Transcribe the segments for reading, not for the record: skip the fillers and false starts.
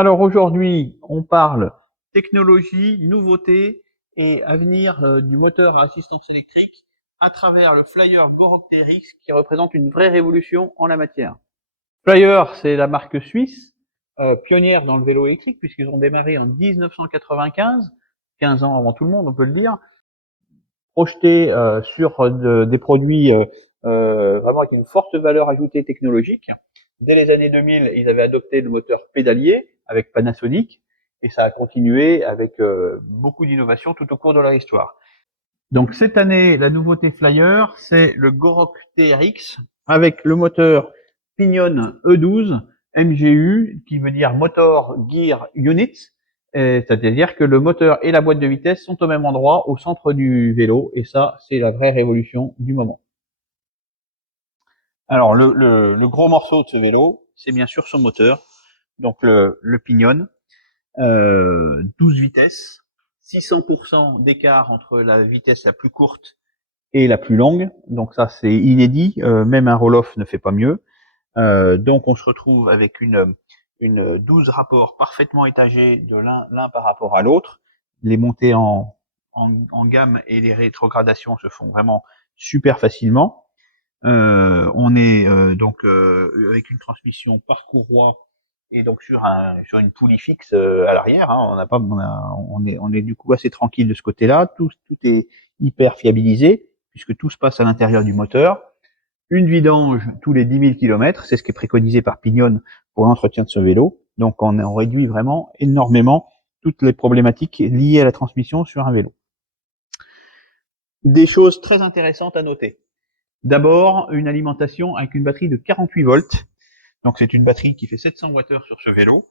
Alors aujourd'hui, on parle technologie, nouveauté et avenir du moteur à assistance électrique à travers le Flyer Gorok TRX qui représente une vraie révolution en la matière. Flyer, c'est la marque suisse, pionnière dans le vélo électrique puisqu'ils ont démarré en 1995, 15 ans avant tout le monde, on peut le dire, projeté sur des produits vraiment avec une forte valeur ajoutée technologique. Dès les années 2000, ils avaient adopté le moteur pédalier avec Panasonic et ça a continué avec beaucoup d'innovations tout au cours de leur histoire. Donc cette année, la nouveauté Flyer, c'est le Gorok TRX avec le moteur Pinion E12 MGU, qui veut dire Motor Gear Unit, c'est-à-dire que le moteur et la boîte de vitesse sont au même endroit, au centre du vélo, et ça, c'est la vraie révolution du moment. Alors le gros morceau de ce vélo, c'est bien sûr son moteur, donc le Pinion, 12 vitesses, 600% d'écart entre la vitesse la plus courte et la plus longue, donc ça c'est inédit, même un roll-off ne fait pas mieux. Donc on se retrouve avec une 12 rapports parfaitement étagés de l'un par rapport à l'autre. Les montées en gamme et les rétrogradations se font vraiment super facilement. On est donc avec une transmission par courroie et donc sur une poulie fixe à l'arrière. Hein. On est du coup assez tranquille de ce côté-là. Tout est hyper fiabilisé puisque tout se passe à l'intérieur du moteur. Une vidange tous les 10 000 km, c'est ce qui est préconisé par Pinion pour l'entretien de ce vélo. Donc on réduit vraiment énormément toutes les problématiques liées à la transmission sur un vélo. Des choses très intéressantes à noter. D'abord, une alimentation avec une batterie de 48 volts. Donc c'est une batterie qui fait 700 Wh sur ce vélo.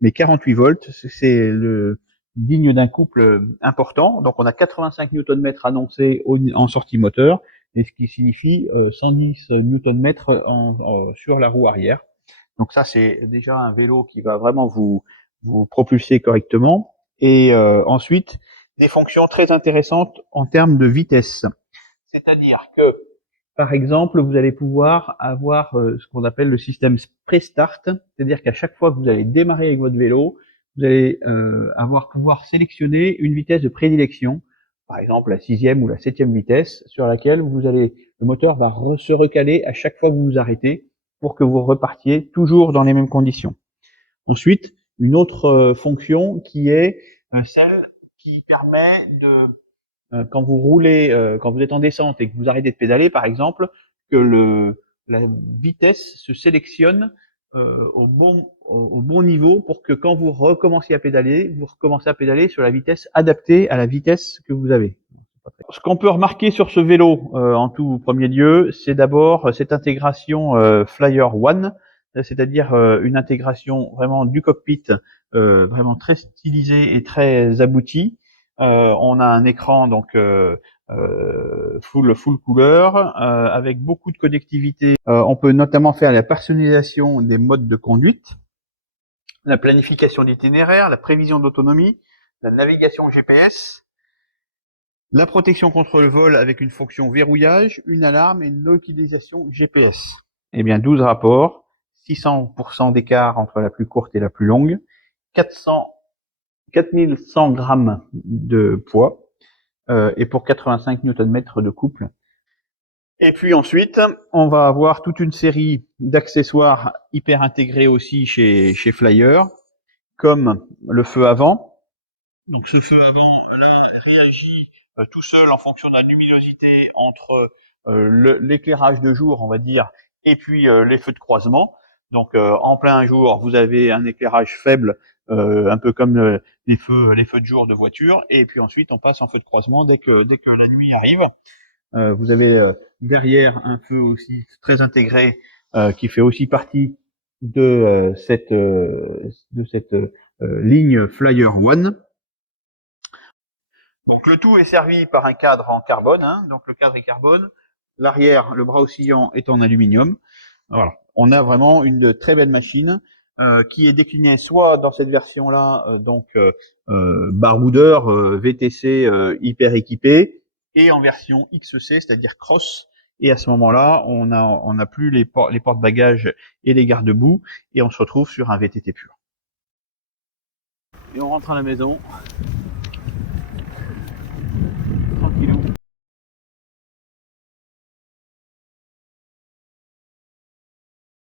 Mais 48 volts, c'est le digne d'un couple important. Donc on a 85 Nm annoncés en sortie moteur, et ce qui signifie 110 Nm sur la roue arrière. Donc ça c'est déjà un vélo qui va vraiment vous propulser correctement. Et ensuite, des fonctions très intéressantes en termes de vitesse. C'est-à-dire que par exemple, vous allez pouvoir avoir ce qu'on appelle le système pré-start, c'est-à-dire qu'à chaque fois que vous allez démarrer avec votre vélo, vous allez pouvoir sélectionner une vitesse de prédilection, par exemple la 6e ou la 7e vitesse, sur laquelle le moteur va se recaler à chaque fois que vous vous arrêtez pour que vous repartiez toujours dans les mêmes conditions. Ensuite, une autre fonction qui est celle qui permet de quand vous roulez, quand vous êtes en descente et que vous arrêtez de pédaler, par exemple, que la vitesse se sélectionne au bon niveau pour que quand vous recommencez à pédaler, vous recommencez à pédaler sur la vitesse adaptée à la vitesse que vous avez. Ce qu'on peut remarquer sur ce vélo, en tout premier lieu, c'est d'abord cette intégration Flyer One, c'est-à-dire une intégration vraiment du cockpit, vraiment très stylisée et très aboutie. On a un écran donc full couleur avec beaucoup de connectivité. On peut notamment faire la personnalisation des modes de conduite, la planification d'itinéraire, la prévision d'autonomie, la navigation GPS, la protection contre le vol avec une fonction verrouillage, une alarme et une localisation GPS. Eh bien 12 rapports, 600% d'écart entre la plus courte et la plus longue, 4100 grammes de poids, et pour 85 Nm de couple. Et puis ensuite, on va avoir toute une série d'accessoires hyper intégrés aussi chez Flyer, comme le feu avant. Donc ce feu avant, là, réagit tout seul en fonction de la luminosité entre l'éclairage de jour, on va dire, et puis les feux de croisement. Donc en plein jour, vous avez un éclairage faible, un peu comme les feux de jour de voiture, et puis ensuite on passe en feu de croisement dès que la nuit arrive. Vous avez derrière un feu aussi très intégré qui fait aussi partie de cette ligne Flyer One. Donc le tout est servi par un cadre en carbone, hein, donc le cadre est carbone, l'arrière, le bras oscillant est en aluminium. Voilà, on a vraiment une très belle machine qui est déclinée soit dans cette version-là, baroudeur VTC hyper équipé, et en version XC, c'est-à-dire cross. Et à ce moment-là, on n'a plus les porte-bagages et les garde-boue, et on se retrouve sur un VTT pur. et on rentre à la maison.